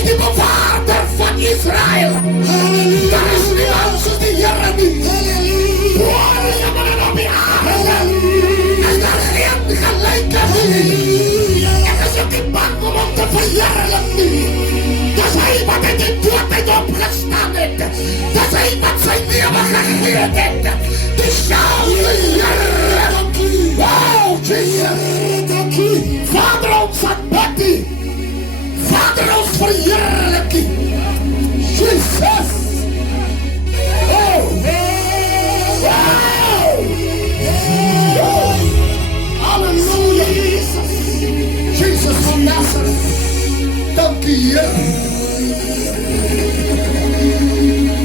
is die bewaarder van Israel. Daar is niemand soos die Here nie. Hoor jy maar op die aarde. En daar geen gelyke nie. Ek is ook nie bang om te verheerlik nie. Dis hy wat uit die dood opgestaan het. Dis hy wat sy lewe gegee het. Die sjouwe Here. Wow, Jesus. Vader, ons aanbid U. Vader, ons verheerlik U. Jesus. Oh. Wow. Hallelujah. Jesus van Nazareth. Dank U, Here.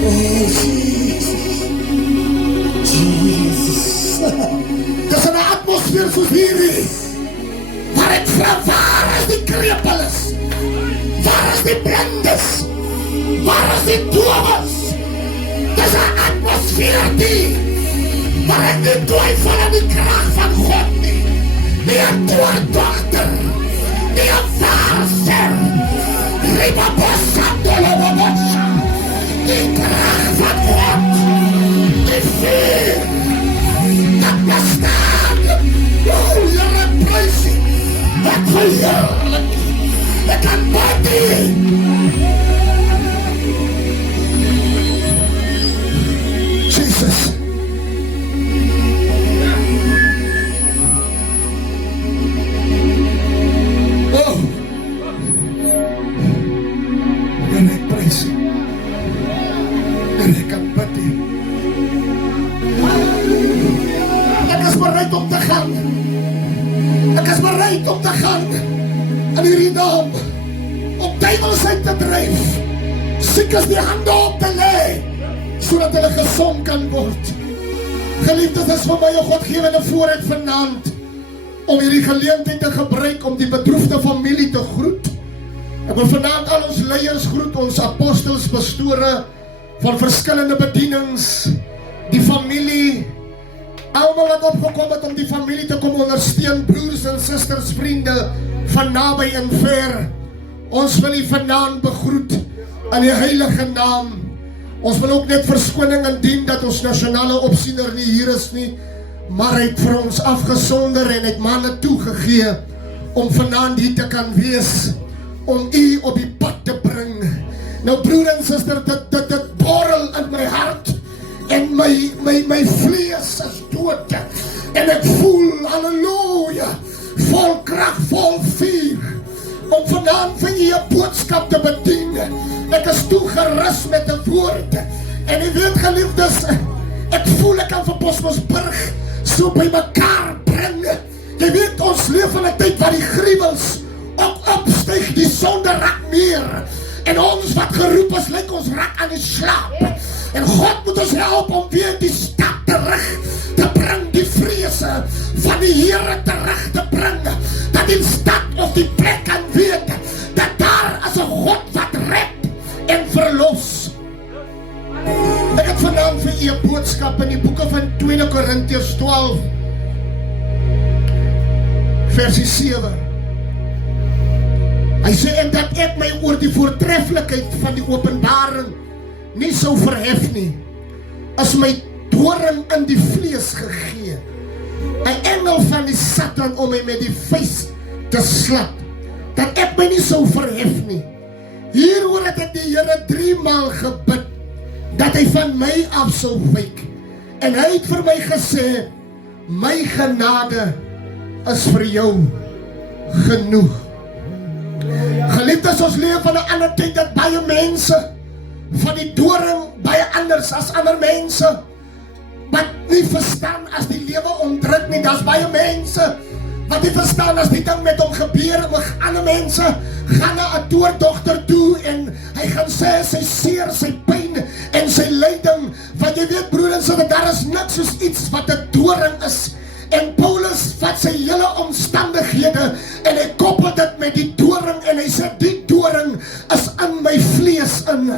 Oh, Jesus. Dis 'n atmosfeer soos hierdie, waar ek vra, waar is die krepeles? Waar is die blindes? Waar is die dowes? Dis 'n atmosfeer die, waar ek nie twyfel aan die krag van God nie. Nie 'n doordochter, nie 'n vaarster, Ribabossandolobosha, die krag van God, die vuur, dat bestaan. Oh, Here, prys U. Ek verheerlik U. Ek aanbid U. Jesus. Oh. Here, ek prys U. Here, ek aanbid U. Ek is bereid om te gaan. Ek is bereid om te gaan in hierdie naam, om duiwels uit te dryf, siekes die hande op te lê, sodat hulle gesond kan word. Geliefdes, dis vir my 'n Godgewende voorreg vanaand om hierdie geleentheid te gebruik om die bedroefde familie te groet. Ek wil vanaand al ons leiers groet, ons apostels, pastore van verskillende bedienings, die familie, almal wat opgekom het om die familie te kom ondersteun, broers en susters, vriende van naby en ver. Ons wil U vanaand begroet in die heilige naam. Ons wil ook net verskoning indien dat ons nasionale opsiener nie hier is nie, maar hy het vir ons afgesonder en het manne toegegee om vanaand hier te kan wees, om U op die pad te bring. Nou broer en suster, dit borrel in my hart en my vlees is dood en ek voel, halleluja, vol krag, vol vuur om vanaand vir U 'n boodskap te bedien. Ek is toegerus met 'n woord en U weet, geliefdes, ek voel ek kan vir Bosmosburg so by mekaar bring. Jy weet, ons leef in 'n tyd waar die gruwels opstyg, die sonde raak meer en ons wat geroep is, lyk ons raak aan die slaap. En God moet ons help om weer die stad terug te bring, die vrese van die Here terug te bring, dat die stad of die plek kan weet, dat daar is 'n God wat red en verlos. Ek het vanaand vir U 'n boodskap in die boeke van 2 Korintiërs 12, versie 7. Hy sê, en dat ek my oor die voortreffelikheid van die openbaring nie sou verhef nie, is my doring in die vlees gegee, 'n engel van die Satan om my met die vuis te slap, dat ek my nie sou verhef nie. Hieroor het ek die Here 3 maal gebid, dat hy van my af sou wyk, en hy het vir my gesê, my genade is vir jou genoeg. Geliefdes, ons leef van 'n ander tyd, dat baie mense van die doring baie anders as ander mense wat nie verstaan as die lewe ondruk nie. Daar's baie mense wat nie verstaan as die ding met hom gebeur. Ander mense gaan na 'n doordogter toe en hy gaan sê sy seer, sy pyn en sy lyding. Want jy weet, broer en suster, daar is niks soos iets wat 'n doring is. En Paulus vat sy hele omstandighede en hy koppel dit met die doring en hy sê, die doring is in my vlees in.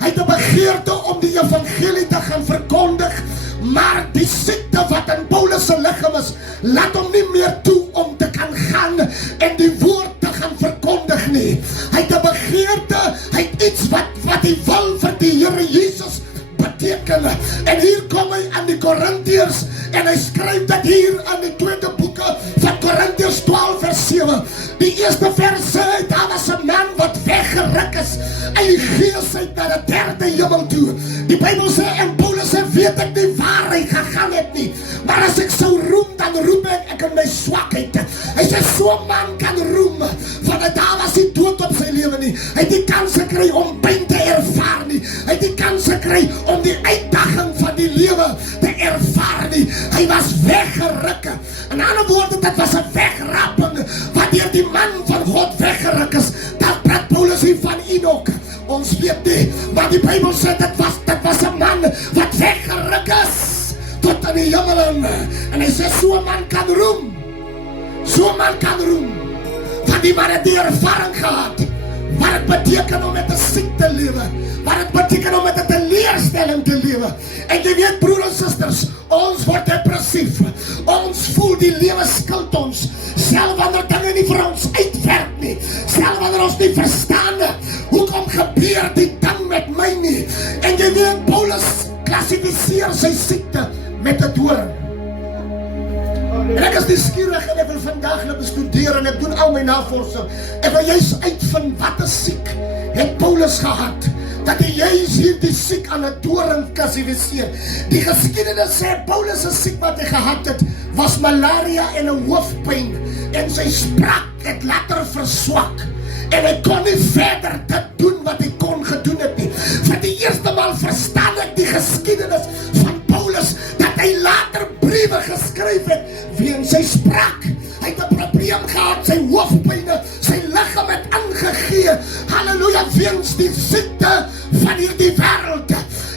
Hy het 'n begeerte om die evangelie te gaan verkondig, maar die siekte wat in Paulus se liggaam is, laat hom nie meer toe om te kan gaan en die woord te gaan verkondig nie. Hy het 'n begeerte Korintiërs en hy skryf dit hier in die tweede boeke van Korintiërs 12 vers 7. Die eerste vers sê, daar was 'n man wat weggeruk is en die gees uit na die derde hemel toe. Die Bybel sê, en Paulus sê, weet ek nie waar hy gegaan het nie, maar as ek sou roem, dan roem ek in my swakheid. Hy sê, so 'n man kan roem, want daar was die dood op sy lewe nie. Hy het die kans gekry om pyn te ervaar nie. Hy het die kans gekry om die uitdaging van die lewe te ervaar nie. Hy was weggeruk. In ander woorde, dit was 'n wegrapping, wat deur die man van God weggeruk is. Dan praat Paulus hier van Enoch. Ons weet nie, maar die Bybel sê, dit was 'n man wat weggeruk is tot in die hemelen. En hy sê, so 'n man kan roem. So 'n man kan roem. Want die man het die ervaring gehad, wat het beteken om met 'n siek te lewe, wat het beteken om met 'n teleurstelling te lewe. En jy weet, broer en susters, ons word depressief, ons voel die lewe skuld ons, self wanneer dinge nie vir ons uitwerk nie, self wanneer ons nie verstaan, hoekom gebeur die ding met my nie. En jy weet, Paulus klassifiseer sy siekte met 'n doring. En ek is nuuskierig en ek wil vandag nou bestudeer en ek doen al my navorsing. Ek wil juist uitvind wat 'n siek het Paulus gehad, dat hy juist hier die siek aan 'n doring klassifiseer. Die geskiedenis sê Paulus se siek wat hy gehad het was malaria en 'n hoofpyn, en sy spraak het later verswak en hy kon nie verder dit doen wat hy kon gedoen het nie. Vir die eerste maal verstaan ek die geskiedenis van Paulus, dat hy later briewe geskryf het weens sy spraak. Hy het 'n probleem gehad, sy hoofpyne, sy liggaam het aangegee, halleluja, weens die siekte van hierdie wêreld.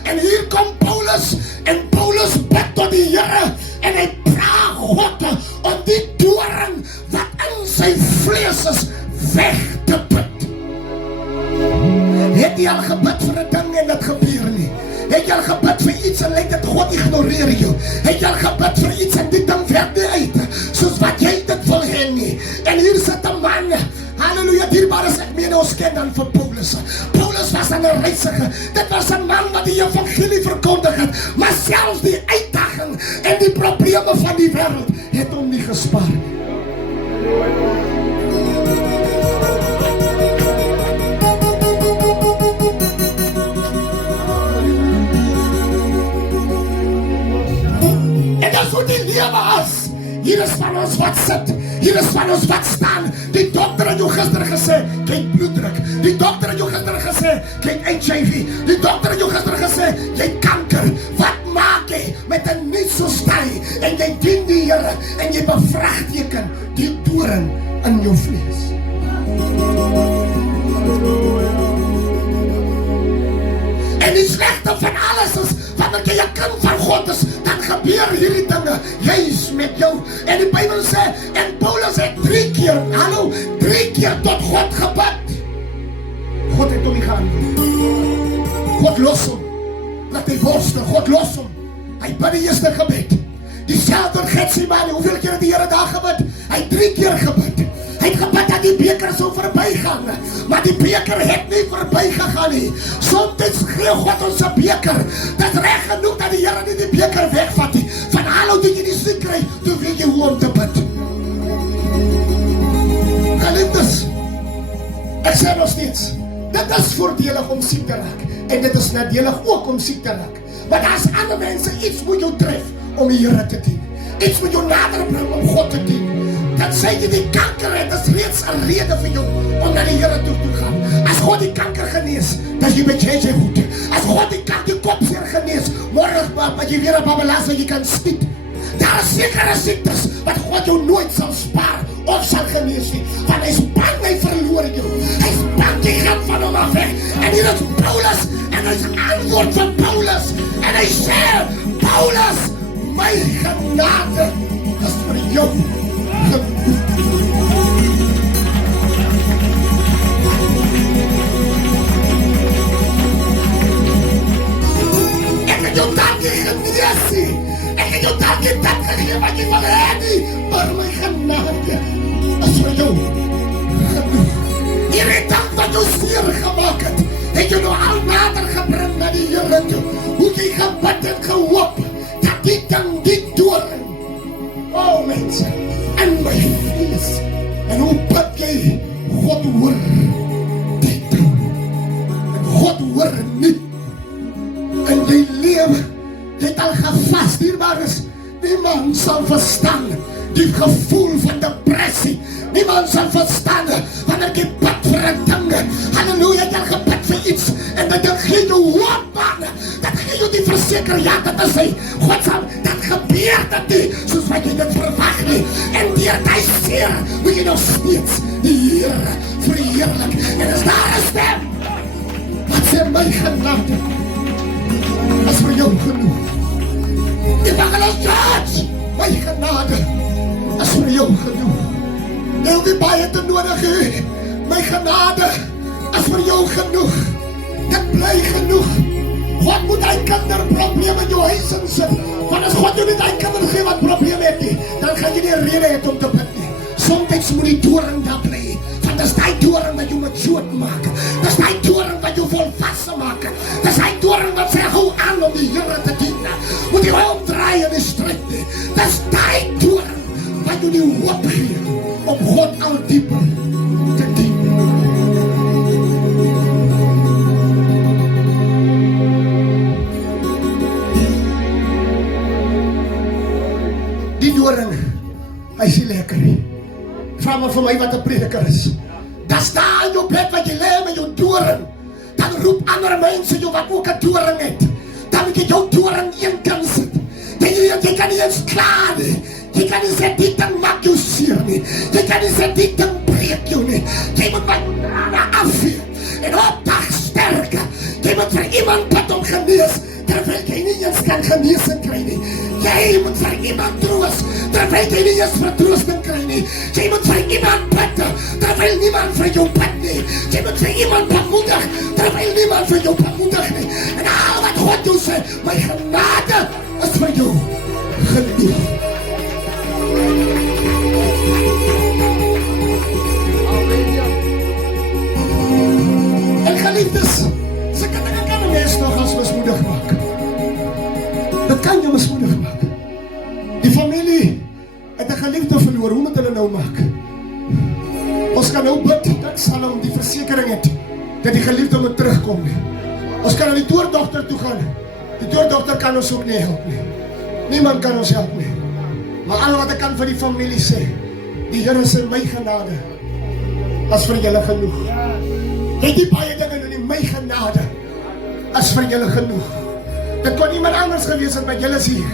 En hier kom Paulus, en Paulus bid tot die Here, en hy vra God om die doring wat in sy vlees is, weg te put. Het jy al gebid vir 'n ding en dit gebeur nie? Het jy al gebid vir iets en lyk dit God ignoreer jou? Het jy al gebid vir iets en dit dan werk nie uit soos wat jy dit wil hê nie? En hier sit 'n man, halleluja, dierbaar is, ek meen ons ken dan vir Paulus. Paulus was 'n reisiger. Dit was 'n man wat die evangelie verkondig het, maar selfs die uitdaging en die probleme van die wêreld het hom nie gespaar nie. En dat is hoe die lewe is. Hier is van ons wat sit, hier is van ons wat staan. Die dokter het jou gister gesê, kyk bloeddruk. Die dokter het jou gister gesê, kyk HIV. Die dokter het jou gister gesê, jy kanker. Wat maak jy met 'n nietsostay? En jy dien die Here en jy bevraagteken die doring in jou vlees. En die slegte van alles is, wanneer jy 'n kind van God is, dan gebeur hierdie dinge juis met jou. En die Bybel sê, en Paulus het 3 keer tot God gebid. God het hom nie geantwoord. God los hom. Laat hy worstel, God los hom. Hy bid die eerste gebed. Dieselfde in Getsemane, hoeveel keer het die Here daar gebid? Hy het 3 keer gebid. Hy het gebid dat die beker sou verbygaan, maar die beker het nie verbygegaan nie. Soms gee God ons 'n beker, dit reg genoeg dat die Here nie die beker wegvat nie. Van hallo dat jy die siek kry, toe weet jy hoe om te bid. Geliefdes, ek sê nog steeds, dit is voordelig om siek te raak, en dit is nadelig ook om siek te raak. Maar daar's ander mense, iets moet jou tref om die Here te dien. Iets moet jou nader bring om God te dien. Dan sê jy die kanker het, is reeds 'n rede vir jou om na die Here toe te gaan. As God die kanker genees, dan jy met jy goed. As God die kopseer genees, môre wat jy weer op Babbelas wat jy kan skiet. Daar is sekere siektes wat God jou nooit sal spaar of sal genees nie. Want hy is bang hy verloor jou. Hy is bang jy gaan van hom af weg. En hier is Paulus, en hy is antwoord van Paulus. En hy sê, Paulus, my genade is vir jou. Ek het jou dankie genees. Ek het jou dankie dat gegee wat jy wil hê nie, maar my genade is vir jou. Hierdie dag wat jou seer gemaak het jy nou al nader gebring na die Here toe. Hoe jy gebid en gehoop dat die doring, mense, in my vlees, en hoe bid jy, God hoor die ding, en God hoor nie, en jy lewe, jy het al gevas, dierbaar is, niemand sal verstaan, die gevoel van depressie, niemand sal verstaan, wanneer jy bid vir 'n ding, halleluja, jy al gebid vir iets, en dit gee jou hoop, man, dat gee jou die verseker, ja, dat is hy, God sal, dat gebeur dit nie, soos wat jy dit verwag nie, en deur die seer, moet jy nog steeds die Here verheerlik, en is daar 'n stem, wat sê my genade, is vir jou genoeg, Evangelist George, my genade, is vir jou genoeg, jy hoef nie baie te nodig hê, my genade, is vir jou genoeg, dit bly genoeg, God moet hy kinderprobleme in jou huis insit, want as God jou niet hy kinder gee wat probleem het nie, dan gaan jy nie rede het om te bid nie, soms moet die doring daar bly, want dis die doring wat jou moet soot maak, dis die doring wat jou volwasse maak, dis die doring wat sê, hou aan om die Here te dien, moet jy omdraai in die strijd nie, dis die doring wat jou die hoop gee, om God al dieper te dien. Die doring, hy sê lekker nie. Vraag maar vir my wat 'n prediker is. Das daar in jou plek wat jy lê met jou doring, dan roep ander mense jou wat ook 'n doring het. Dan moet jy jou doring een kan sit. Jy kan nie eens klaar nie. Jy kan nie sê die ding maak jou seer nie. Jy kan nie sê die ding breek jou nie. Jy moet wat afvee en opdag sterke. Jy moet vir iemand bid om genees, terwyl jy nie eens kan geneesing kry nie. Jy moet vir iemand troos, terwyl jy nie eens vertroosting kry nie. Jy moet vir iemand bid, terwyl niemand vir jou bid nie. Jy moet vir iemand bemoedig, terwyl niemand vir jou bemoedig nie. En al wat God jou sê, my genade is vir jou genoeg. En geliefdes, sulke dinge kan 'n mens nog as mismoedig maak. Dit kan jou mismoedig maak. Die familie het 'n geliefde verloor, hoe moet hulle nou maak? Ons kan nou bid, dat sal om die versekering het, dat die geliefde moet terugkom nie. Ons kan na die toerdokter toe gaan, die toerdokter kan ons ook nie help nie. Niemand kan ons help nie. Maar al wat ek kan vir die familie sê, die Here sê my genade, as vir julle genoeg. Jy het die baie dinge doen nie, my genade, as vir julle genoeg. Dit kon iemand anders gewees het, maar julle is hier.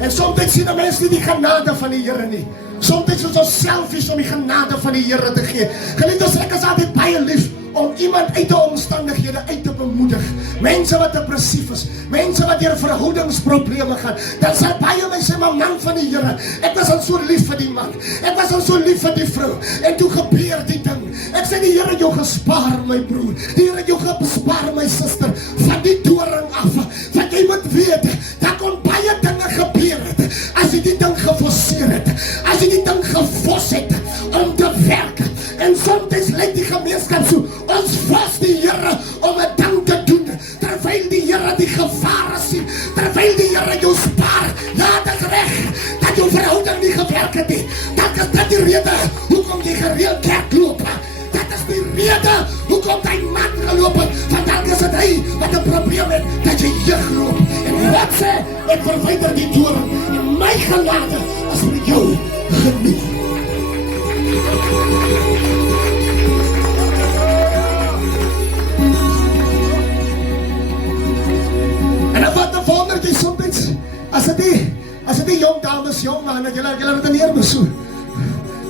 En soms sien 'n mens nie die genade van die Here nie. Soms is ons selfies om die genade van die Here te gee. Geliefdes, ek is altyd baie lief om iemand uit die omstandighede uit te bemoedig. Mense wat depressief is, mense wat deur verhoudingsprobleme gaan, dan sal baie my sê, maar man van die Here, ek was al so lief vir die man, ek was al so lief vir die vrou, en toe gebeur die ding. Ek sê die Here jou gespaar, my broer, die Here jou gespaar, my suster, van die doring af, want jy moet weet, daar kon baie dinge gebeur het, as jy die ding geforceer het, as jy die ding gefos het, om te werk, en soms lyk die gemeenskap so, ons vas die Here om 'n ding te doen, terwyl die Here die gevare sien, terwyl die Here jou spaar. Ja, dit is reg, dat jou verhouding nie gewerk het nie. Dat is dit die rede, hoekom jy gereeld kerk loop. Dat is die rede, hoekom die man geloop het, want dan is het hy wat 'n probleem het, dat jy jeug loop. En wat sê, ek verwyder die doring, en my genade is vir jou genoeg. En wat 'n wondertjie soms, as dit die jong dames, jong man, dat julle redeneer me so.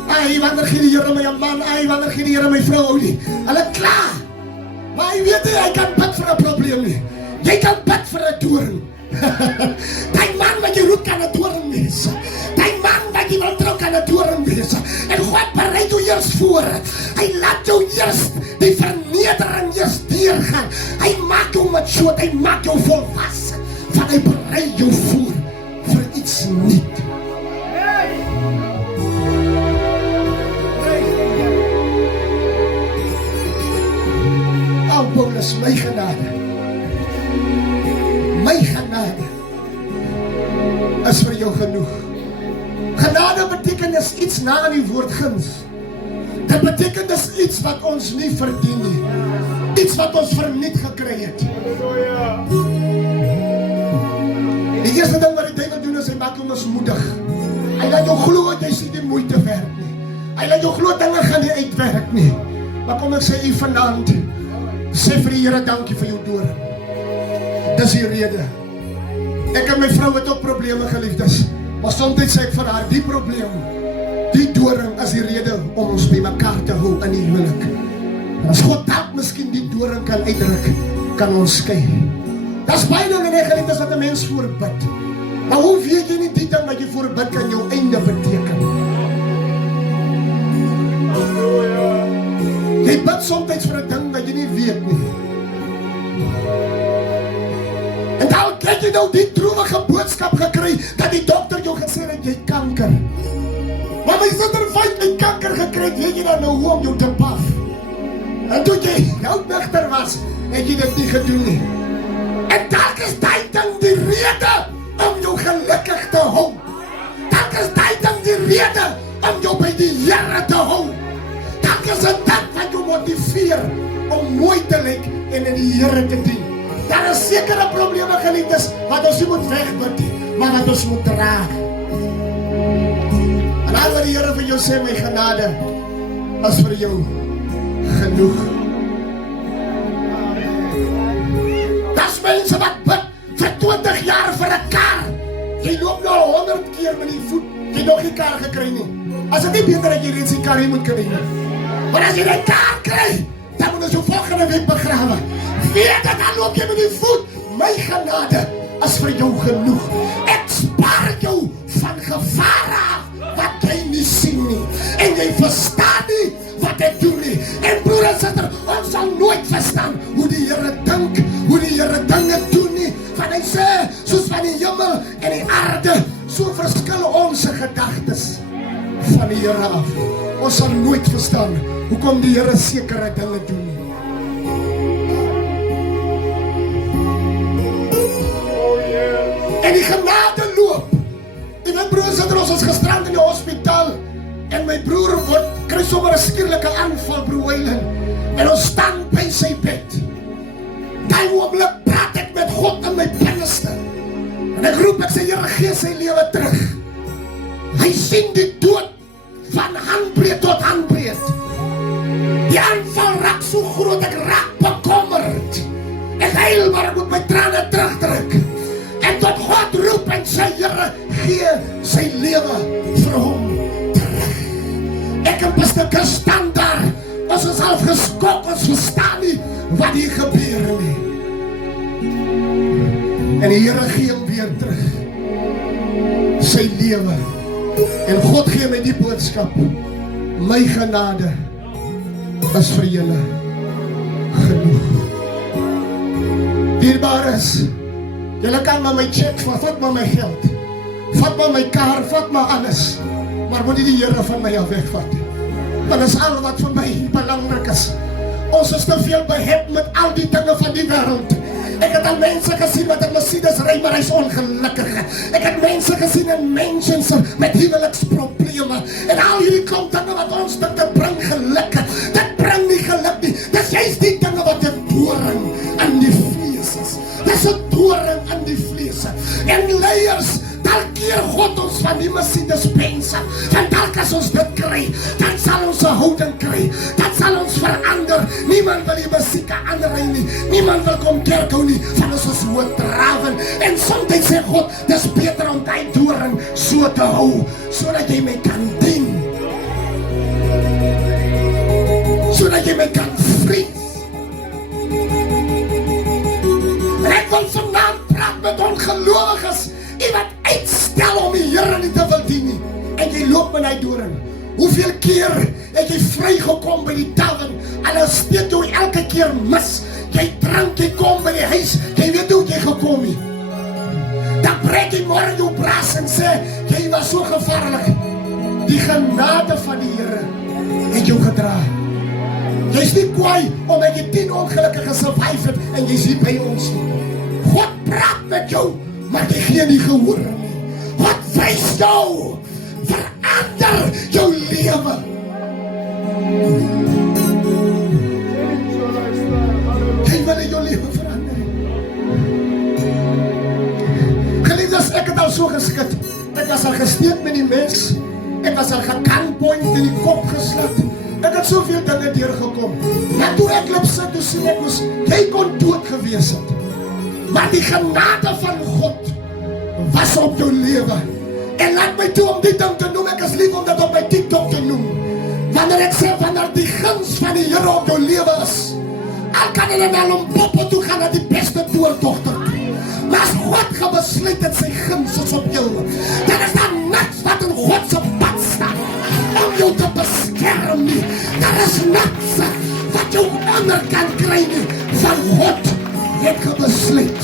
Ai, wanneer gee die Here my 'n man, ai, wanneer gee die Here my vrou, ou die. Hulle klaar. Maar jy weet nie, hy kan bid vir 'n probleem nie. Jy kan bid vir 'n doring. Die man wat jy roep kan 'n doring wees. Die man wat jy wil trou kan 'n doring wees. En God berei jou eers voor. Hy laat jou eers die vernedering eers deurgaan. Hy maak jou mature, hy maak jou volwasse. Want hy berei jou voor vir iets nuut. Paulus, my genade, is vir jou genoeg. Genade beteken is iets na in die woord guns. Dit beteken is iets wat ons nie verdien nie. Iets wat ons verniet gekry het. Die eerste ding wat die duiwel doen is, hy maak jou mismoedig. Hy laat jou glo dat jy sien die moeite werk nie. Hy laat jou glo dinge gaan nie uitwerk nie. Maar kom ek sê u vanaand, sê vir die Here dankie vir jou doring. Dis die rede. Ek en my vrou het ook probleme, geliefdes. Maar soms sê ek vir haar, die probleem, die doring is die rede om ons by mekaar te hou in die huwelik. En as God dalk miskien die doring kan uitdruk, kan ons skei. Dis baie dinge in die geliefdes wat 'n mens voorbid. Maar hoe weet jy nie die ding wat jy voorbid kan jou einde beteken? Jy bid soms vir 'n ding wat jy nie weet nie. En dan krijg jy nou die droevige boodskap gekry dat die dokter jou gesê het jy kanker. Maar my sister feit my kanker gekry, weet jy dan nou hoe om jou te paf. En toe jy nou nugter was, het jy dit nie gedoen nie. En dalk is die ding die rede om jou gelukkig te hou. Dalk is die ding die rede om jou by die Here te hou. Dalk is dit wat jou motiveer om mooi te lyk en in die Here te dien. Daar is sekere probleme, geliefdes, wat ons nie moet wegbid nie, maar wat ons moet dra. En al wat die Here vir jou sê, my genade is vir jou genoeg. Daar's mense wat bid vir 20 jaar vir 'n kar. Jy loop nou 100 keer met die voet, jy nog nie kar gekry nie. As dit nie beter dat jy reeds die kar moet kry nie. Maar as jy die kar kry, dan moet ons jou volgende week begrawe. Weet dat dan loop jy met die voet. My genade is vir jou genoeg. Ek spaar jou van gevare af wat jy nie sien nie. En jy verstaan nie wat ek doen nie. En broer en suster, ons sal nooit verstaan hoe die Here dink, hoe die Here dinge doen nie. Want hy sê, soos van die hemel en die aarde, so verskil ons gedagtes van die Here af. Ons sal nooit verstaan hoekom die Here sekere dinge doen nie. En die genade loop. En my broer sit ons is gestrand in die hospitaal. En my broer kry sommer 'n skierlike aanval, broer Weilen. En ons staan by sy bed. Daai oomblik praat ek met God in my binneste. En ek roep, ek sê, Here, gee sy lewe terug. Hy sien die dood van handbreed tot handbreed. Die aanval raak so groot, ek raak bekommerd. Ek huil, maar ek moet my trane terugdruk. En tot God roep en sê, Here, gee sy lewe vir hom terug. Ek en Pastor staan daar, ons is half geskok, ons verstaan nie wat hier gebeur nie. En die Here gee hom weer terug, sy lewe. En God gee my die boodskap, my genade is vir julle genoeg. Dierbares, julle kan maar my check vat maar my geld, vat maar my kar, vat maar alles, maar moet nie die Here van my af wegvat. Dat is al wat vir my belangrik is. Ons is te veel behep met al die dinge van die wêreld. Ek het al mense gesien wat 'n Mercedes ry, maar hy's ongelukkig. Ek het mense gesien in mense met huweliksprobleme. En al hierdie klomp dinge wat ons dink dit bring geluk. Dit bring nie geluk nie. Dis juist die dinge wat 'n doring in die vlees is. Dis 'n doring in die vlees. En leiers, dalk keer God ons van die Mercedes-Benz. Want dalk as ons dit kry, dan sal ons 'n houding kry. Dan sal ons verander. Niemand wil die musiek aanry nie. Niemand wil kom kerk hou nie. Van ons is hoogdraven. En soms sê God, dis beter om die doring so te hou, sodat jy my kan dien. Sodat jy my kan vries. En ek wil vanavond praat met ongelowiges. Iemand uitstel om die Here nie te wil dien nie. En jy loop met die doring. Hoeveel keer het jy vrygekom by die tavern en dan steek jy elke keer mis. Jy drink, jy kom by die huis, jy weet hoe jy gekom het. Dan breek jy môre jou bras en sê, jy was so gevaarlik. Die genade van die Here het jou gedra. Jy is nie kwaai omdat jy 10 ongelukkige survive het en jy is hier by ons nie. God praat met jou, maar jy gee nie gehoor nie. God wys jou, verander jou lewe. Hy wil jou lewe verander. Geliefdes, ek het al so geskit. Ek was al gesteek met die mes. Ek was al gekanpoint in die kop geslat. Ek het soveel dinge deurgekom. Maar toe ek klip sit, toe sien ek moes, jy kon dood gewees het. Maar die genade van God was op jou lewe. En laat my toe om die ding te noem, ek is lief om dit op my TikTok te noem. Wanneer ek sê, wanneer die guns van die Here op jou lewe is, al kan hulle wel om poppen toe gaan na die beste doordochter toe. Maar as God gebesluit het sy guns is op jou, dan is daar niks wat in God se pad staan om jou te beskerm nie. Daar is niks wat jou onder kan kry nie, van God het gebesluit.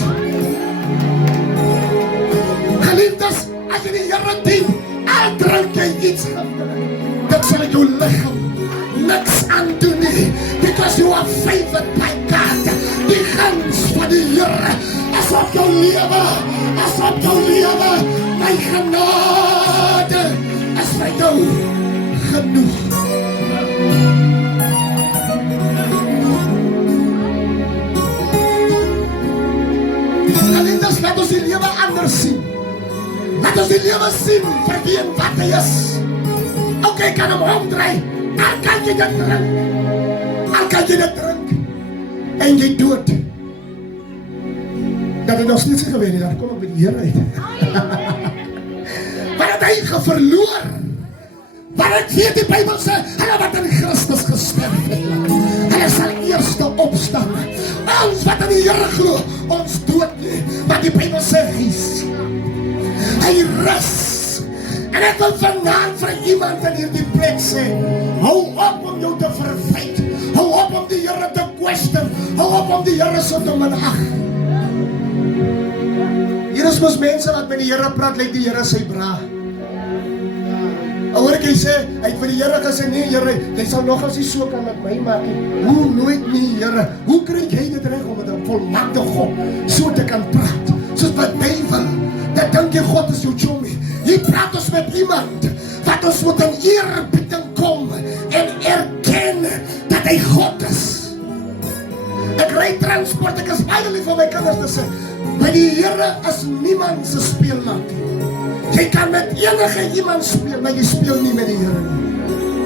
Geliefdes, as jy die Here dien, al drink jy iets, dit sal jou liggaam niks aandoen nie, because you are favored by God. Die guns van die Here is op jou lewe, is op jou lewe. My genade is vir jou genoeg. Geliefdes, laat ons die lewe anders sien. Laat ons die lewe sien vir wie en wat hy is. Ok, kan hom omdraai. Al kan jy dit drink. Al kan jy dit drink. En jy dood. Dat het nog steeds geweet nie, dan kom ek met die Here uit. Maar het hy geverloor. Maar ek weet die Bybel sê, hulle wat in Christus gesterf het, hulle sal eerste opstaan. Ons wat in die Here glo, ons dood nie. Maar die Bybel sê, hy rus. En ek wil vandaan vir iemand in hierdie plek sê, hou op om jou te verwyd, hou op om die Here te question, hou op om die Here so te minag. Hier is mos mense wat met die Here praat, lyk die Here sy bra. Hoor ek hy sê, hy het vir die Here gesê, nee Here, jy sal nog as jy so kan met my maak nie. Hoe nooit nie Here, hoe kry jy dit reg om met 'n volmaakte God so te kan praat? Soos wat duivel, dat dink jy God is jou chomie. Jy praat ons met iemand wat ons moet in eerbieding kom en erken dat hy God is. Ek ry transport, ek is baie lief vir my kinders te sê, by die Here is niemand se speelmaat nie. Jy kan met enige iemand speel, maar jy speel nie met die Here nie.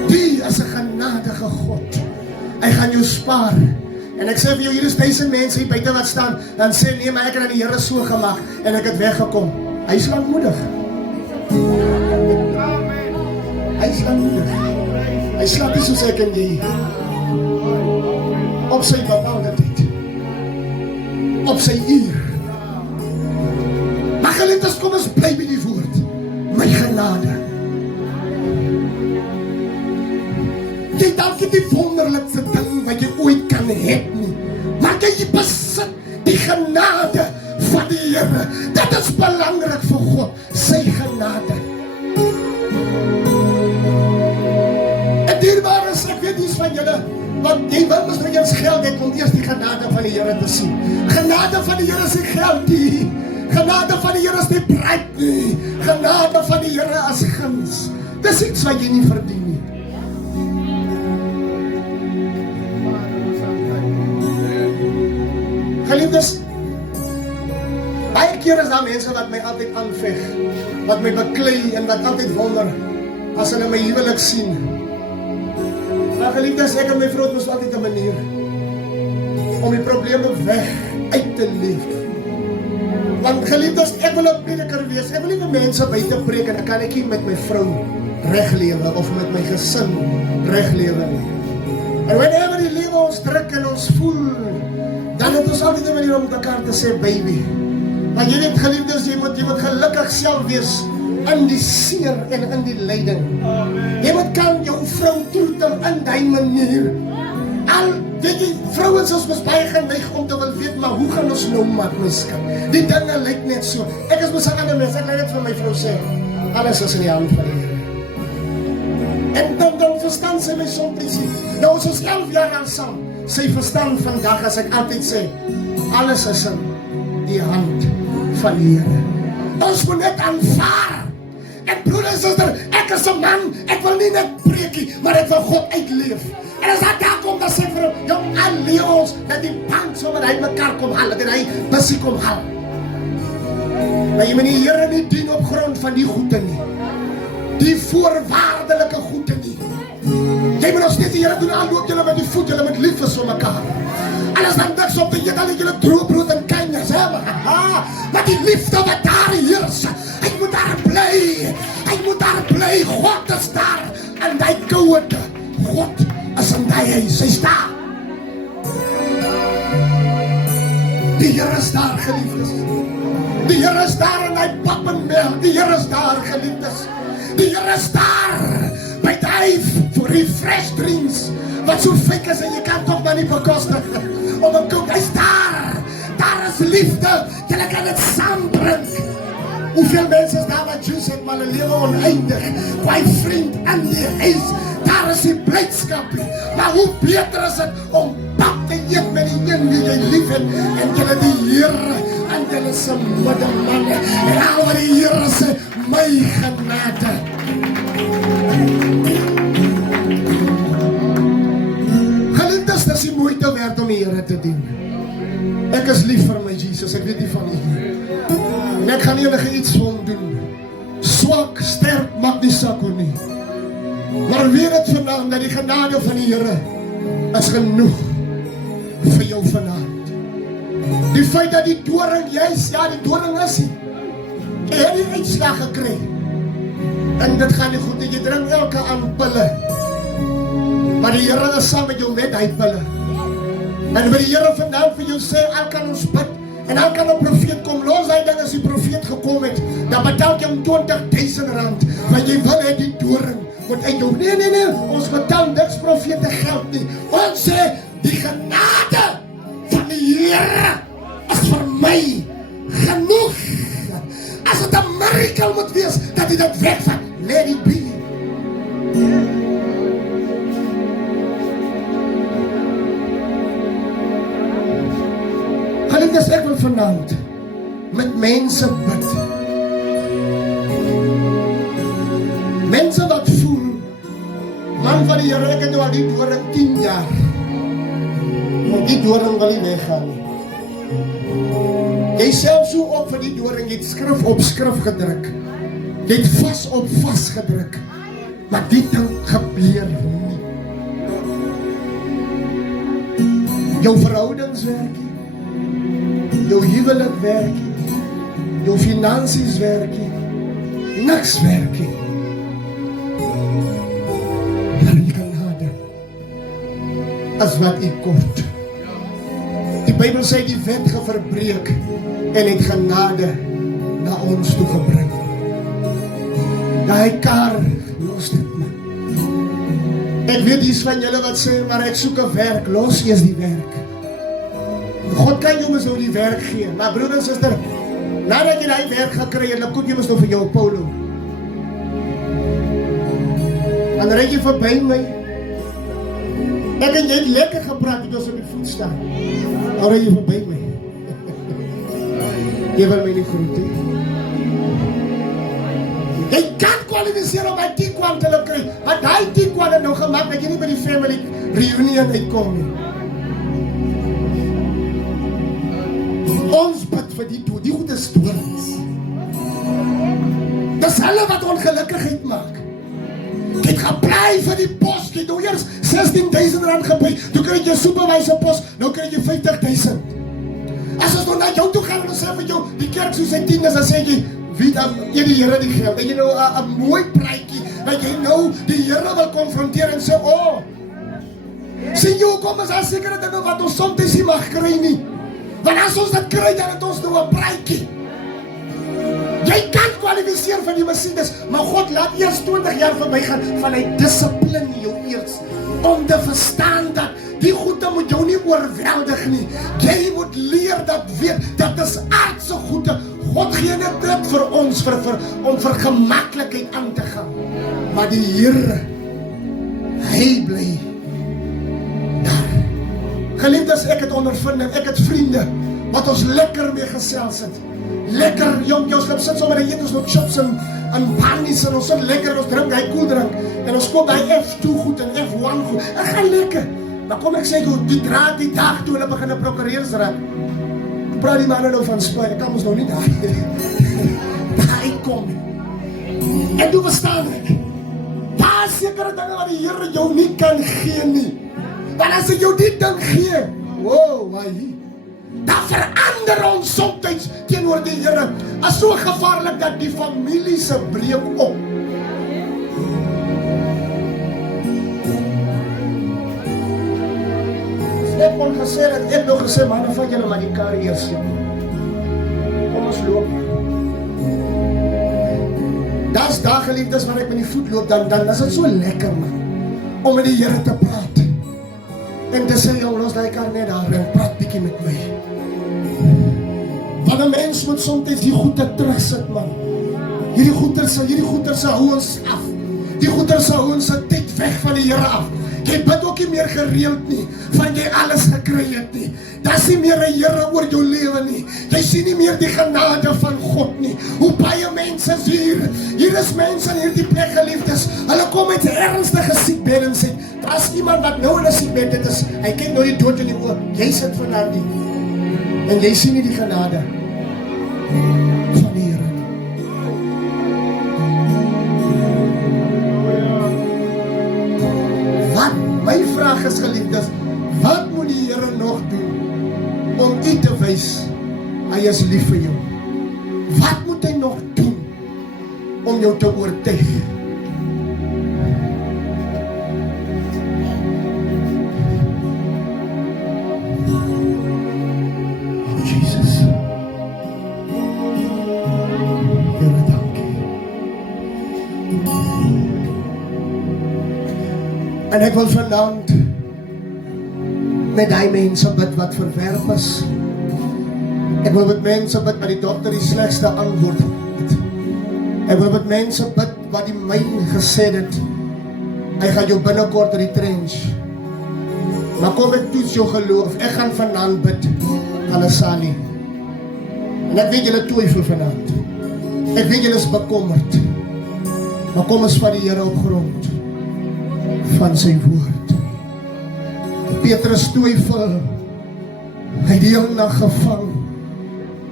Die is 'n genadige God. Hy gaan jou spaar. En ek sê vir jou, hier is 1000 mense hier buite wat staan en sê, nee, maar ek het aan die Here so gemaak en ek het weggekom. Hy is lankmoedig. Hy is lankmoedig. Hy slaap nie soos ek en jy. Op sy bepaalde tyd. Op sy uur. Maar geliefdes, kom ons bly by die woord. My genade. Jy dalk nie die wonderlikste ding wat jy ooit kan hê nie, maar jy besit die genade van die Here. Dit is belangrik vir God, sy genade. En dierbaar is, ek weet nie van julle, want jy wil mos nou eens geld het om eers die genade van die Here te sien. Genade van die Here is nie geld nie. Genade van die Here is nie pryk nie. Genade van die Here is guns. Dis iets wat jy nie verdien nie. Geliefdes, baie keer is daar mense wat my altyd aanveg, wat my beklei en wat altyd wonder as hulle my huwelik sien. Maar geliefdes, ek en my vrou het ons altyd 'n manier om die probleme weg uit te leef. Want geliefdes, ek wil 'n prediker wees. Ek wil nie vir mense buite preek en ek kan nie met my vrou reg lewe of met my gesin reg lewe nie. En wanneer die lewe ons druk en ons voel, dan het ons altyd 'n manier om mekaar te sê, baby. Maar jy weet geliefdes, jy moet gelukkig self wees in die seer en in die lyding. Jy moet kan jou vrou troetel in die manier. Al, weet jy, vrouens ons mos baie geneig om te wil weet, maar hoe gaan ons nou maak, my skat? Die dinge lyk net so. Ek is mos 'n ander mens, ek lei net vir my vrou sê, alles is in die hand van die Here. En dan verstaan sy my soms. Nou ons is 11 jaar al saam. Sy verstaan vandag as ek altyd sê, alles is in die hand van die Here. Ons moet net aanvaar. En broer en suster, ek is 'n man, ek wil nie net preekie, maar ek wil God uitleef. En as hy daar kom, dan sê vir hom, jong, leer ons dat die bank sommer hy mekaar kom haal, dat hy bussie kom haal. Maar jy moet die Here nie dien op grond van die goede nie. Die voorwaardelike goede nie. Jy moet nog steeds die Here doen, aanloop julle met die voet, julle met lief is vir mekaar. Alles dan niks op te eet, dan het julle droogbrood en kinders, hè? Maar die liefde wat daar heers, hy moet daar bly. Hy moet daar bly. God is daar. En hy koude. God is in die huis. Hy's daar. Die Here is daar, geliefdes. Die Here is daar en hy pap en melk. Die Here is daar, geliefdes. Die Here is daar. By die voor die fresh drinks. Wat so fik is en jy kan toch maar nie bekostig. Om een koek, hy is daar. Daar is liefde. Julle kan het saam drink. Hoeveel mense is daar wat juice het, maar hulle lewe oneindig. Kwai vriend in die huis. Daar is die blydskap. Maar hoe beter is het om pap te eet met die een wie jy lief het. En julle die Here en julle se middelman. En al wat die Here sê, my genade. Geliefdes, dis die moeite werd om die Here te dien. Ek is lief vir my Jesus, ek weet nie van u. En ek gaan enige iets vir hom doen. Swak, sterk, maak nie saak hoe nie. Maar weet het vanavond dat die genade van die Here is genoeg vir jou vanavond. Die feit dat die doring, juist, ja die doring is hy. Hy het die uitslag gekry. En dit gaan nie goed, jy drink elke aan pille. Maar die Here is saam met jou met hy pille. En wat die Here vanavond vir jou sê, al kan ons bid. En al kan een profeet kom, los hy ding as die profeet gekom het, dan betaal jy om 20.000 rand, want jy wil het die doring, want hy jou, nee, ons betaal niks profete geld nie, ons sê, die genade van die Here is vir my genoeg, as het 'n miracle moet wees, dat hy dit wegvat, let it be. Geliefdes, ek wil vanavond met mense bid. Mense wat voel, man van die Here, ek het nou al die doring 10 jaar. Maar die doring wil nie weggaan nie. Jy self so op vir die doring, jy het skrif op skrif gedruk. Jy het vas op vas gedruk. Maar die ding gebeur nie. Jou verhoudings werk nie. Jou huwelik werk nie, jou finansies werk nie, niks werk nie. Maar die genade is wat u kort. Die Bybel sê die wet geverbreek en het genade na ons toe gebring. Daai kar los dit my. Ek weet iets van julle wat sê, maar ek soek 'n werk, los eers die werk. God kan jou mens nou die werk gee, maar broer en suster, nadat jy die werk gekry het, dan koop jy mens nou vir jou polo. En dan rijd jy verby my. Ek en jy het lekker gepraat, het ons op die voet staan. Dan rijd jy verby my. Jy wil my nie groet, he. Jy kan kwalificeer om my 10 kwam te kry, maar die 10 kwam het nou gemaakt, dat jy nie by die family reunion uitkom nie. Ons bid vir die dood, die goed is doorings. Dis hulle wat ongelukkigheid maak. Jy het geblei vir die pos, jy het nou eers 16.000 rand geblei, toe krijg jy superwijse pos, nou krijg jy 50.000. As ons nou na jou toe gaan, en ons sê vir jou, die kerk soos sy 10 is, dan sê jy, wie dan, jy die Here die geld, en jy nou 'n mooi praatjie, dat jy nou die Here wil konfronteer en sê, sien jy, kom as daar sekere dinge wat ons soms nie mag kry nie. Want as ons dit kry, dan het ons nou 'n praatjie. Jy kan kwalificeer van die Messias, maar God laat eers 20 jaar verby gaan van hy dissipline jou eers, om te verstaan dat die goede moet jou nie oorweldig nie. Jy moet leer dat weet, dat is aardse goede. God gee net dit vir ons, om vir gemaklikheid aan te gaan. Maar die Here, hy bly daar. Geliefdes, ek het ondervinding, ek het vriende, wat ons lekker mee gesels het. Lekker, jong, ons loop sit sommer en eet ons loop chips en pannies en ons sit lekker, ons drink hy koeldrink en ons koop hy F2 goed en F1 goed. Ek gaan lekker. Maar kom ek sê, die draad die dag toe hulle begin 'n prokureursraad. Praat die manne nou van spoor, ek kan ons nog nie daar kom. En toe verstaan ek, daar is sekere dinge wat die Here jou nie kan gee nie. Want as ek jou die ding gee, wow, dan verander ons soms teenoor die Here. As so gevaarlik dat die familie se breek op. Ek kon gesê dat ek nog gesê, man, vat julle maar die kar eers. Kom ons loop. Das daar geliefdes waar ek met die voet loop, dan is dit so lekker, man, om met die Here te praat. En te sê, jong, los die kar net daar en praat bietjie met my. Want 'n mens moet soms die goeie terugsit, man. Hierdie goeie se hou ons af. Die goeie se hou ons tyd weg van die Here af. Jy bid ook nie meer gereeld nie, van jy alles gekry het nie. Daar's nie meer 'n Here oor jou lewe nie. Jy sien nie meer die genade van God nie. Hoe baie mense is hier. Hier is mense in hierdie plek, geliefdes. Hulle kom met ernstige siekbed en sê, daar's iemand wat nou in 'n siekbed is. Hy kyk nou die dood in die oë. Jy sit vanaand nie. En jy sien nie die genade van die Here. My vraag is, geliefdes, wat moet die Here nog doen om u te wys hy is lief vir jou? Wat moet hy nog doen om jou te oortuig? Oh, Jesus. Here, dankie. En ek wil vanaand met die mense bid wat verwerp is. Ek wil met mense bid wat die dokter die slegste antwoord het. Ek wil met mense bid wat die myn gesê het, hy gaan jou binnekort retrench. Maar kom ek toets jou geloof, ek gaan vanaand bid, Alessani. En ek weet julle twyfel vanaand. Ek weet julle is bekommerd. Maar kom ons vat die Here op grond van sy woord. Petrus twyfel, hy het die hele nag gevang,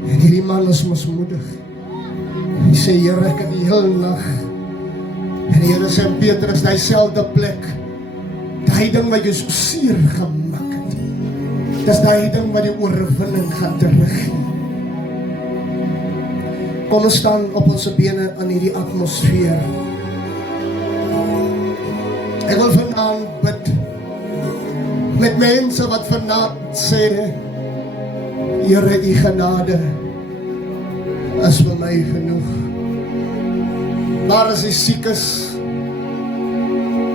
en hierdie man is mismoedig. Hy sê, Here, ek het die hele nag, en die Here sê, Petrus, die selfde plek, die ding wat jy so seer gemaak het, dis die ding wat die oorwinning gaan teruggee. Kom ons staan op ons bene in hierdie atmosfeer. Ek wil vanaand bid met mense wat vanaand sê, Here, u genade is vir my genoeg. Waar is die siekes?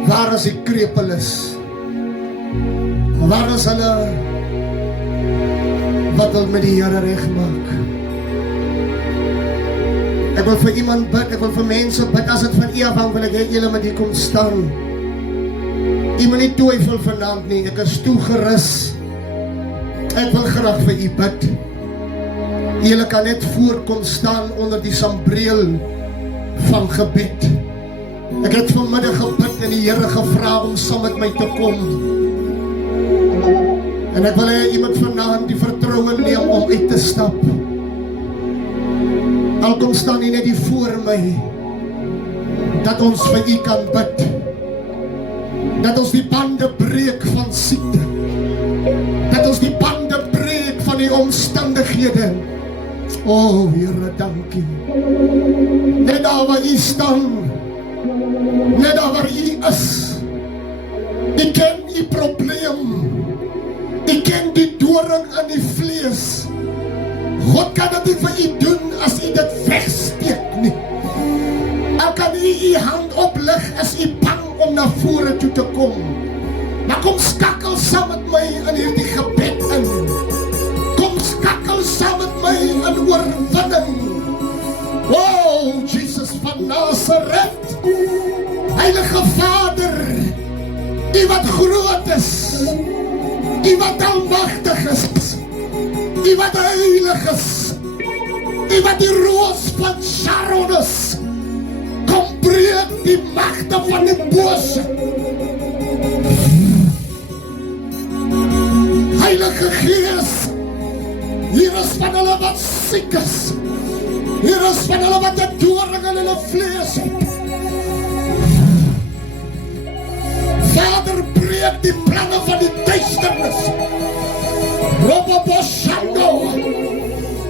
Waar is die krepeles? Waar is hulle wat wil met die Here regmaak? Ek wil vir iemand bid, ek wil vir mense bid, as dit van u afhanklik is, julle met die kom staan. U moet nie twyfel vanaand nie, ek is toegerus. Ek wil graag vir u bid. Julle kan net voorkom staan onder die sambreel van gebed. Ek het vanmiddag gebid en die Here gevra om saam met my te kom. En ek wil hê iemand vanaand die vertroue neem om uit te stap. Al kom staan u net hier voor my, dat ons vir u kan bid. Dat ons die bande breek van siekte. Dat ons die bande breek van die omstandighede. O, Here, dankie. Net daar waar u staan, net daar waar u is, u ken die probleem, u ken die doring in die vlees. God kan dit nie vir u doen as u dit wegsteek nie. Al kan u hand oplig as u bang om na vore toe te kom. Maar kom skakel saam met my in hierdie gebed in. Kom skakel saam met my in oorwinning. Wow, Jesus van Nazareth, Heilige Vader, u wat groot is, u wat almagtig is, U wat heilig is, U wat die roos van Sharon is, kom breek die magte van die bose. Heilige Gees, hier is van hulle wat siek is, hier is van hulle wat 'n doring in hulle vlees het. Vader, breek die planne van die duisternis. Roboboshando,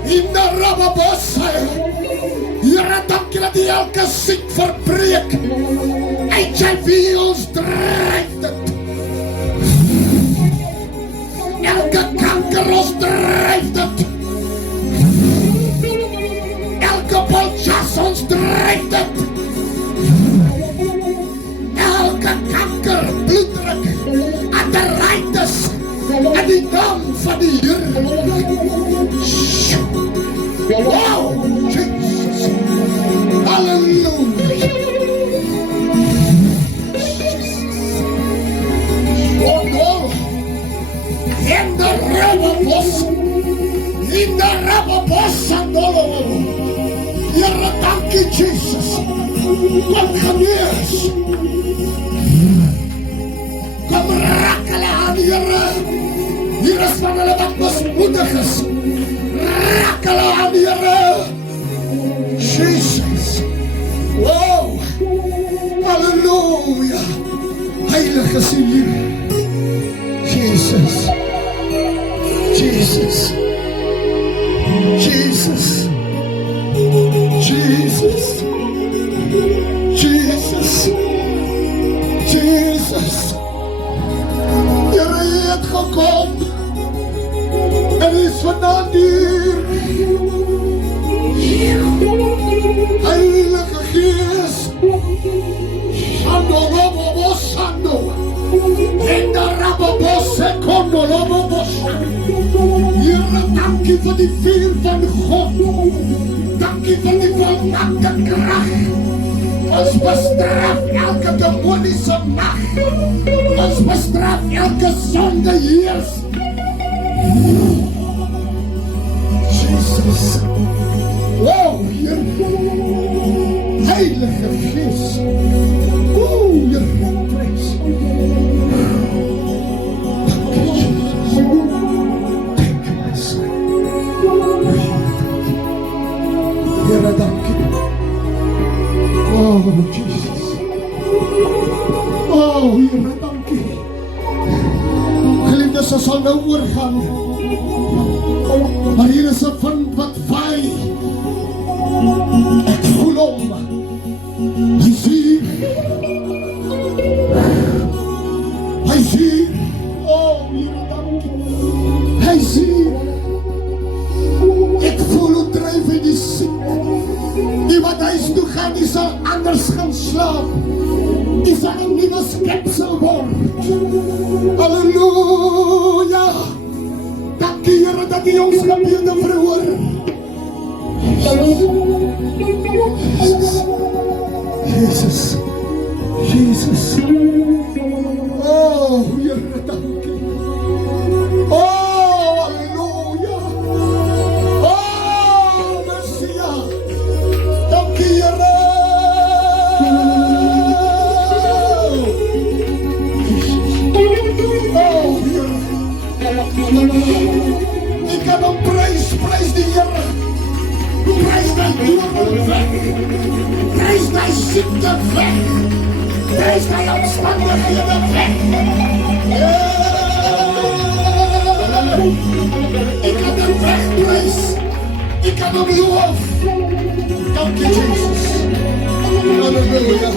Inda Rababosai. Here, dankie dat U elke siek verbreek. HIV ons dryf dit. Elke kanker ons dryf dit. Elke poljas ons dryf dit. Elke kanker, bloeddruk, arteritis, in die naam van die Here. Wow, Jesus. Hallelujah. Oh, no. In the Rababos, in the Rababos, and all. Here, thank you, Jesus. Kom genees. Kom raak hulle aan, Here. Hier is van hulle wat mismoedig is. Raak hulle aan, Here. Jesus. Wow. Halleluja. Heilig is U hier. Jesus. Jesus. Jesus. Jesus. Jesus. Jesus. Here, U het gekom. En U is vanaand hier. Heilige Gees. Shando Robobo Shando. Enda Rabobos Sekondo Robobos. Here, dankie vir die vuur van God. Dankie vir die volmaakte krag. Ons bestraf elke demoniese mag. Ons bestraf elke sonde heers. Jesus. Wow, Heer. Heilige Gees. Oeh, Heer, prijs. Dank U, Jesus. Thank you, my son. Heer, dank U. Oh, Jesus. Oh, Heer, dank U. Geliefdes, ons sal nou oorgaan. Maar hier is 'n wind wat vaai. Ek voel hom. Hy is hier. Hy is hier. Oh, Here, dank U. Hy is hier. Ek voel hoe dryf hy die siek. Die wat huis toe gaan, die sal anders gaan slaap. Die sal 'n nuwe skepsel word. Halleluja. Dankie, Here, dat U ons gebede verhoor. Jesus. Jesus. Oh, Here, dankie. Oh, halleluja. Oh, Messia. Dankie, Here. Oh, Here. Ik kan hom prys die Here. Prys die dood weg. Prys die siekte weg. Prys die omstandighede weg. Ik kan hem wegprys. Ik kan hem loof. Dank je, Jesus. Halleluja.